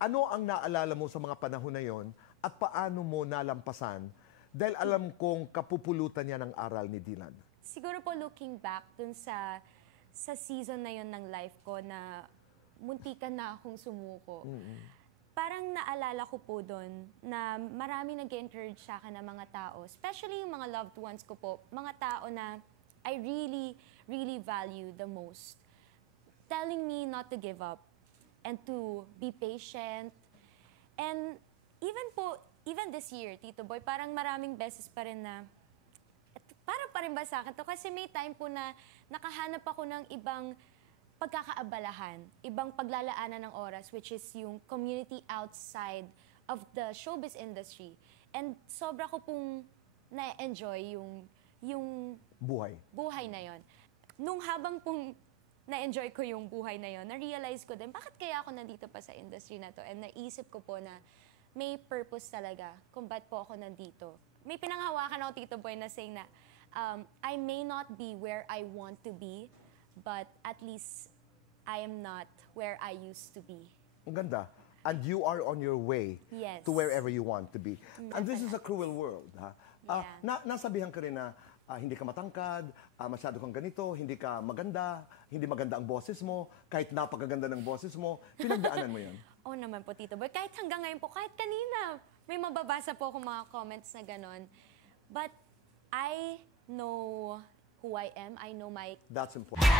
Ano ang naalala mo sa mga panahon na yon at paano mo nalampasan? Dahil alam kong kapupulutan niya ng aral ni Dylan. Siguro po looking back dun sa season na yon ng life ko na muntikan na akong sumuko. Parang naalala ko po doon na marami nag-encourage sa akin ng mga tao, especially yung mga loved ones ko po, mga tao na I really, really value the most. Telling me not to give up and to be patient. And even this year, Tito Boy, parang maraming beses pa rin na, parang pa rin ba sa akin to? Kasi may time po na nakahanap ako ng ibang pagkakaabalahan, ibang paglalaanan ng oras, which is yung community outside of the showbiz industry. And sobra ko pong na-enjoy yung buhay na yon. Nung habang pong na-enjoy ko yung buhay na yon, na-realize ko din, bakit kaya ako nandito pa sa industry na to? And naisip ko po na may purpose talaga kung ba't po ako nandito. May pinanghawakan ako, Tito Boy, na saying na, I may not be where I want to be, but at least I am not where I used to be. Ang ganda. And you are on your way to wherever you want to be. And this is a cruel world. Ha? Nasabihan ka rin na hindi ka matangkad, masyado kang ganito, hindi ka maganda, hindi maganda ang boses mo, kahit napakaganda ng boses mo. Pinagdaanan mo yun? Oo naman po, Tito Boy. Kahit hanggang ngayon po, kahit kanina, may mababasa po akong mga comments na ganon. But I know who I am. I know my... That's important.